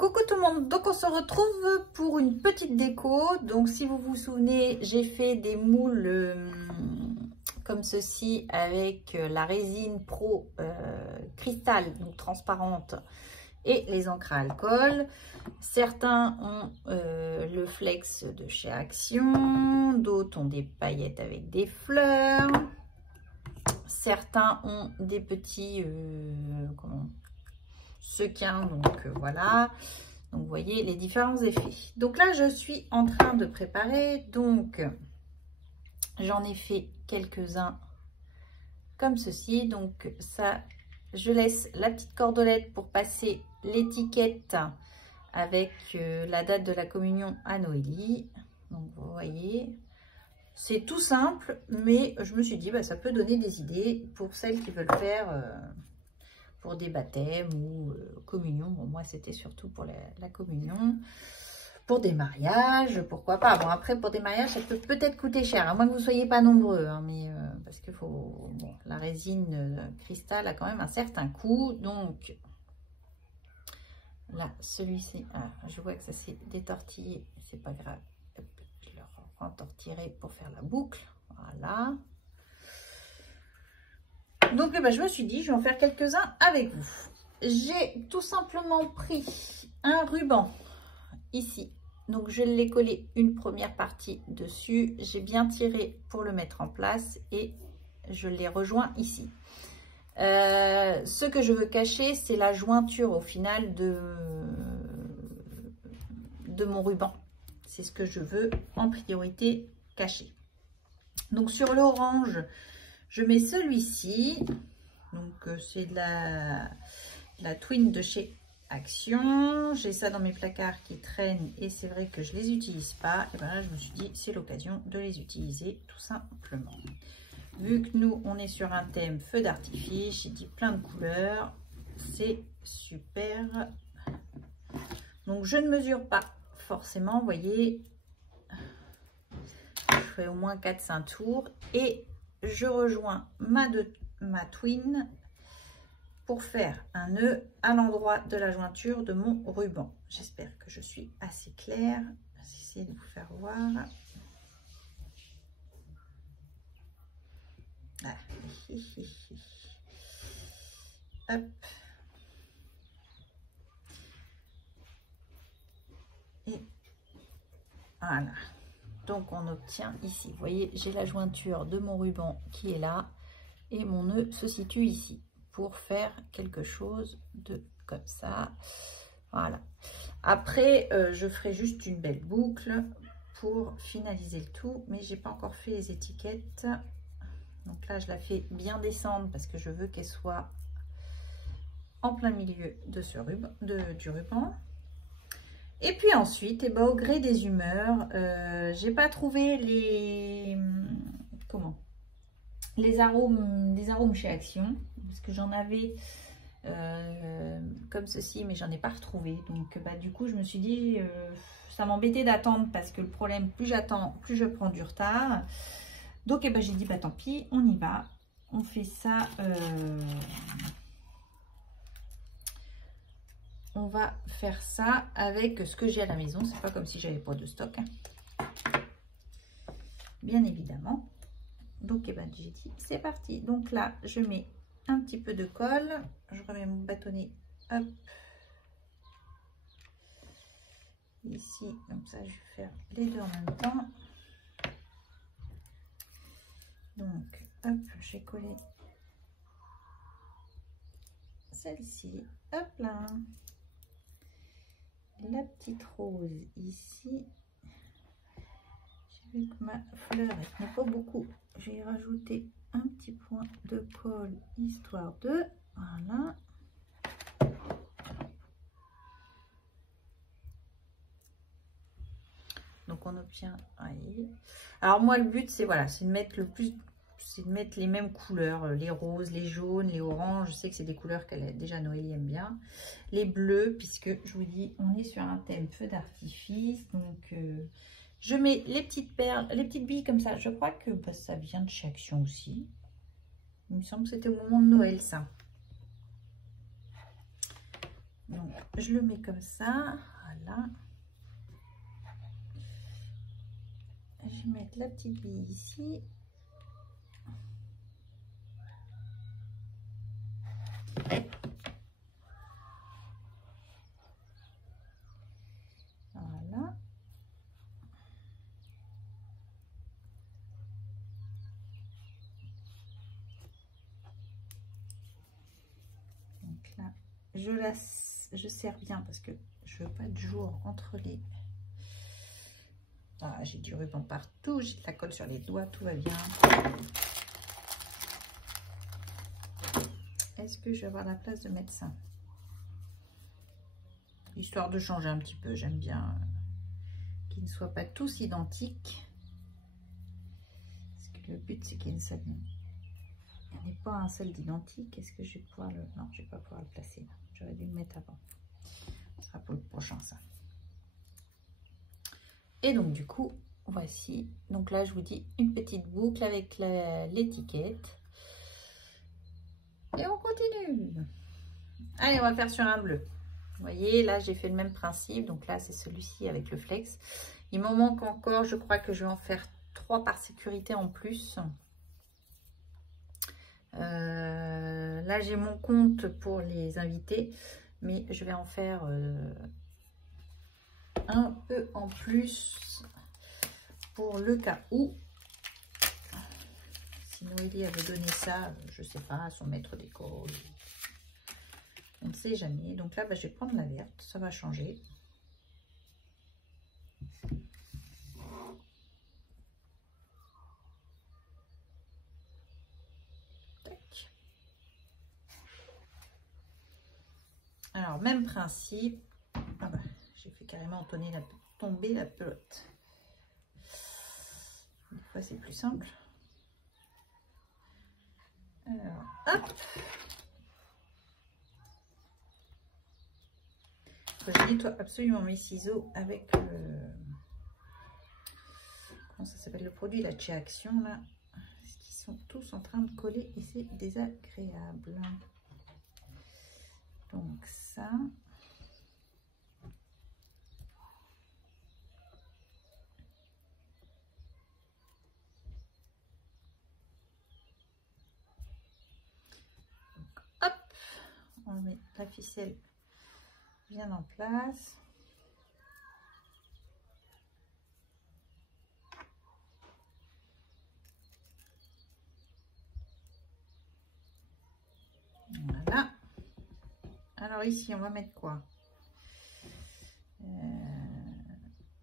Coucou tout le monde, donc on se retrouve pour une petite déco. Donc si vous vous souvenez, j'ai fait des moules comme ceci avec la résine Pro cristal, donc transparente, et les encres à alcool. Certains ont le flex de chez Action, d'autres ont des paillettes avec des fleurs, certains ont des petits sequins, donc voilà. Donc vous voyez les différents effets. Donc là je suis en train de préparer, donc j'en ai fait quelques-uns comme ceci. Donc ça, je laisse la petite cordelette pour passer l'étiquette avec la date de la communion à Noélie. Donc vous voyez, c'est tout simple, mais je me suis dit bah, ça peut donner des idées pour celles qui veulent faire pour des baptêmes ou communion. Bon, moi c'était surtout pour la communion, pour des mariages, pourquoi pas. Bon, après pour des mariages ça peut peut-être coûter cher, à moins que vous soyez pas nombreux, hein, mais parce que faut, bon, la résine cristal a quand même un certain coût. Donc là celui-ci, je vois que ça s'est détortillé, c'est pas grave. Hop, je le rentortillerai pour faire la boucle. Voilà. Donc je me suis dit, je vais en faire quelques-uns avec vous. J'ai tout simplement pris un ruban ici. Donc je l'ai collé une première partie dessus. J'ai bien tiré pour le mettre en place et je l'ai rejoint ici. Ce que je veux cacher, c'est la jointure au final de mon ruban. C'est ce que je veux en priorité cacher. Donc sur l'orange, je mets celui-ci, donc c'est de la Twin de chez Action. J'ai ça dans mes placards qui traînent et c'est vrai que je les utilise pas. Et bien là, je me suis dit, c'est l'occasion de les utiliser tout simplement. Vu que nous, on est sur un thème feu d'artifice, j'ai dit plein de couleurs, c'est super. Donc je ne mesure pas forcément, vous voyez, je fais au moins 4-5 tours et je rejoins ma Twin pour faire un nœud à l'endroit de la jointure de mon ruban. J'espère que je suis assez claire. Je vais essayer de vous faire voir. Ah. Hop. Et voilà. Donc on obtient ici, vous voyez, j'ai la jointure de mon ruban qui est là et mon nœud se situe ici pour faire quelque chose de comme ça. Voilà. Après je ferai juste une belle boucle pour finaliser le tout, mais j'ai pas encore fait les étiquettes. Donc là je la fais bien descendre parce que je veux qu'elle soit en plein milieu de ce ruban, du ruban. Et puis ensuite, ben, au gré des humeurs, j'ai pas trouvé les arômes chez Action, parce que j'en avais comme ceci, mais j'en ai pas retrouvé. Donc bah, du coup, je me suis dit, ça m'embêtait d'attendre parce que le problème, plus j'attends, plus je prends du retard. Donc ben, j'ai dit, bah tant pis, on y va, on fait ça. On va faire ça avec ce que j'ai à la maison. C'est pas comme si j'avais pas de stock, hein. Bien évidemment. Donc eh ben, j'ai dit c'est parti. Donc là je mets un petit peu de colle. Je remets mon bâtonnet, hop, ici, comme ça je vais faire les deux en même temps. Donc hop, j'ai collé celle-ci, hop là. La petite rose ici, j'ai vu que ma fleur n'est pas beaucoup, je vais rajouter un petit point de colle histoire de, voilà. Donc on obtient, voyez. Alors moi le but c'est voilà, c'est de mettre le plus, c'est de mettre les mêmes couleurs, les roses, les jaunes, les oranges. Je sais que c'est des couleurs qu'elle déjà Noélie aime bien. Les bleus, puisque je vous dis, on est sur un thème feu d'artifice. Donc je mets les petites perles, les petites billes comme ça. Je crois que bah, ça vient de chez Action aussi. Il me semble que c'était au moment de Noël ça. Donc, je le mets comme ça. Voilà. Je vais mettre la petite bille ici. Voilà. Donc là, je serre bien parce que je veux pas de jour entre les... Ah, j'ai du ruban partout, j'ai de la colle sur les doigts, tout va bien. Est-ce que je vais avoir la place de mettre ça? Histoire de changer un petit peu, j'aime bien qu'ils ne soient pas tous identiques. Parce que le but, c'est qu'il n'y en ait pas un seul d'identique. Est-ce que je vais pouvoir le... Non, je ne vais pas pouvoir le placer. J'aurais dû le mettre avant. Ce sera pour le prochain, ça. Et donc, du coup, voici. Donc là, je vous dis une petite boucle avec l'étiquette. Et on continue. Allez, on va faire sur un bleu. Vous voyez, là, j'ai fait le même principe. Donc là, c'est celui-ci avec le flex. Il m'en manque encore. Je crois que je vais en faire 3 par sécurité en plus. Là, j'ai mon compte pour les invités. Mais je vais en faire un peu en plus pour le cas où. Si Noélie avait donné ça, je sais pas, à son maître d'école. On ne sait jamais. Donc là, bah, je vais prendre la verte. Ça va changer. Tac. Alors, même principe. Ah bah, j'ai fait carrément tomber la pelote. Des fois, c'est plus simple. Alors, hop. Je nettoie absolument mes ciseaux avec le... Comment ça s'appelle le produit? La Chez Action, là. Parce qu'ils sont tous en train de coller et c'est désagréable. Donc, ça... Hop, on met la ficelle bien en place. Voilà. Alors ici, on va mettre quoi?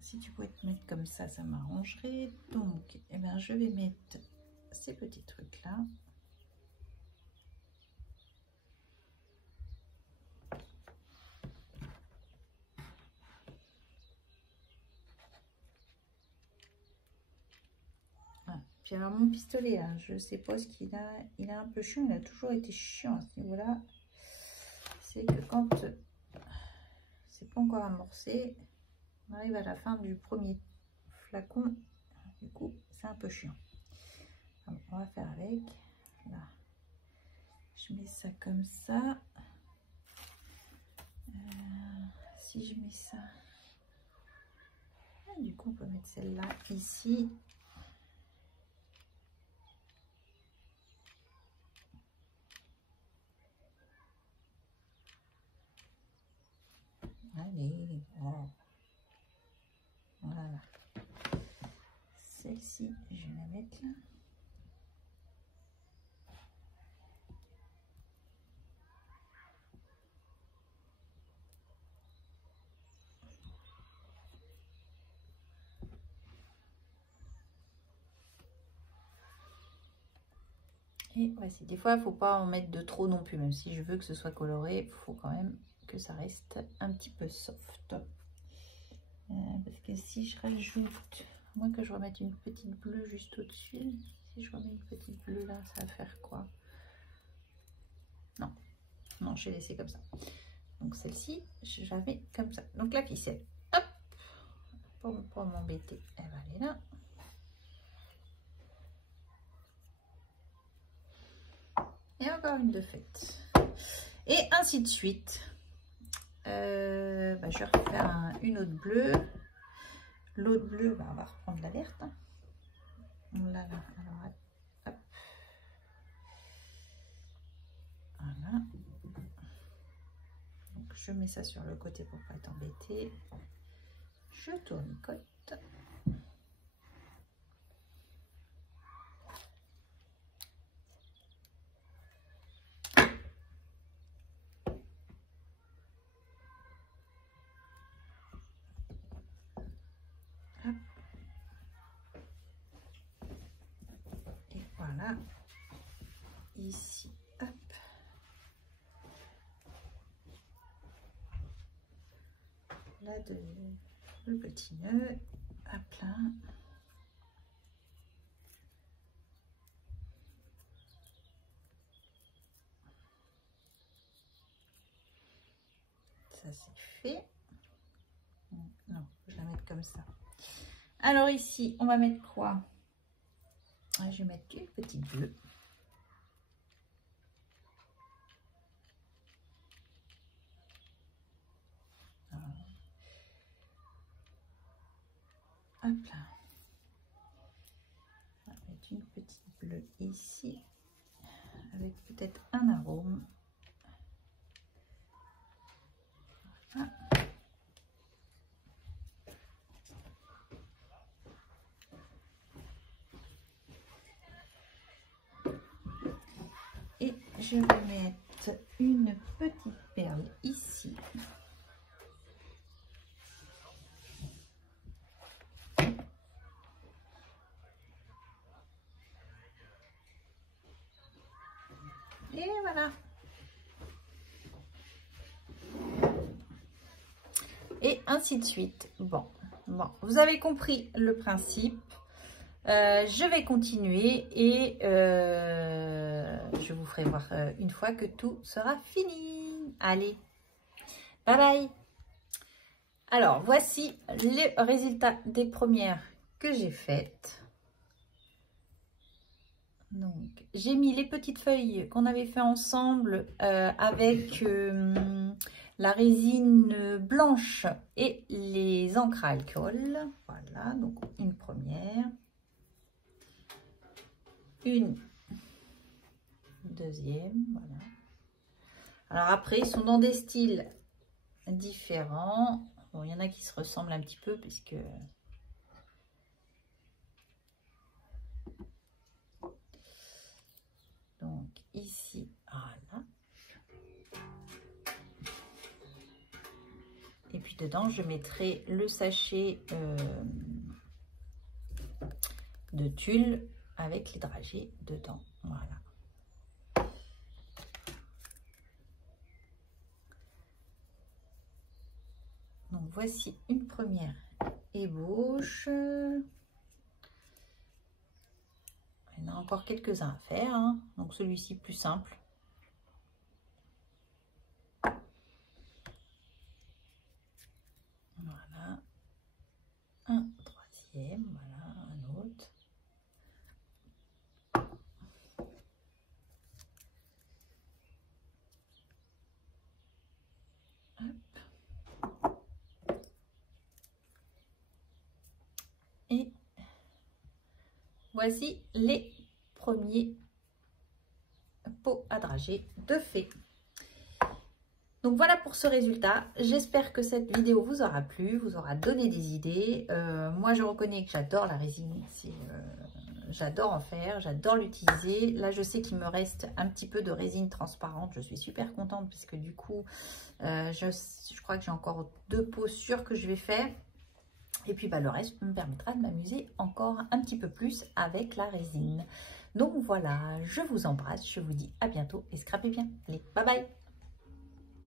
Si tu pouvais te mettre comme ça m'arrangerait. Donc, eh ben, je vais mettre ces petits trucs-là. Puis alors mon pistolet là, je sais pas ce qu'il a, il est un peu chiant, il a toujours été chiant à ce niveau-là. C'est que quand c'est pas encore amorcé, on arrive à la fin du premier flacon, du coup c'est un peu chiant. Alors, on va faire avec. Là, je mets ça comme ça. Si je mets ça, du coup on peut mettre celle-là ici. Allez, oh. Voilà. Celle-ci, je vais la mettre là. Et voici, des fois, il ne faut pas en mettre de trop non plus, même si je veux que ce soit coloré, il faut quand même que ça reste un petit peu soft. Parce que si je rajoute, à moins que je remette une petite bleue juste au-dessus, si je remets une petite bleue là, ça va faire quoi? Non, non, je vais laisser comme ça. Donc celle-ci, je la mets comme ça. Donc la ficelle, hop, pour ne pas m'embêter, elle va aller là. Et encore une de faite. Et ainsi de suite. je vais refaire une autre bleue. L'autre bleue, on va reprendre la verte. Là, alors, hop. Voilà. Donc, je mets ça sur le côté pour pas être embêté. Je tournicote. Hop. Et voilà. Ici, hop. Là, le petit nœud à plein. Ça c'est fait. Non, je vais la mettre comme ça. Alors ici, on va mettre quoi? Je vais mettre une petite bleue. Hop là. On va mettre une petite bleue ici, avec peut-être un arôme. Voilà. Et je vais mettre une petite perle ici. Et voilà. Et ainsi de suite. Bon, vous avez compris le principe. Je vais continuer et je vous ferai voir une fois que tout sera fini. Allez, bye bye. Alors, voici les résultats des premières que j'ai faites. Donc, j'ai mis les petites feuilles qu'on avait fait ensemble avec la résine blanche et les encres à alcool. Voilà, donc une première. Une deuxième, voilà. Alors après, ils sont dans des styles différents. Bon, il y en a qui se ressemblent un petit peu puisque... Donc ici, voilà. Et puis dedans, je mettrai le sachet de tulle avec les dragées dedans. Voilà. Donc voici une première ébauche. Il y en a encore quelques-uns à faire, hein. Donc celui-ci plus simple. Voilà. Un troisième, voilà, un autre. Hop. Et voici les premiers pots à dragées de fait. Donc voilà pour ce résultat. J'espère que cette vidéo vous aura plu, vous aura donné des idées. Moi je reconnais que j'adore la résine, j'adore en faire, j'adore l'utiliser. Là je sais qu'il me reste un petit peu de résine transparente, je suis super contente parce que du coup je crois que j'ai encore 2 pots sûrs que je vais faire. Et puis le reste me permettra de m'amuser encore un petit peu plus avec la résine. Donc voilà, je vous embrasse, je vous dis à bientôt et scrapez bien. Allez, bye bye!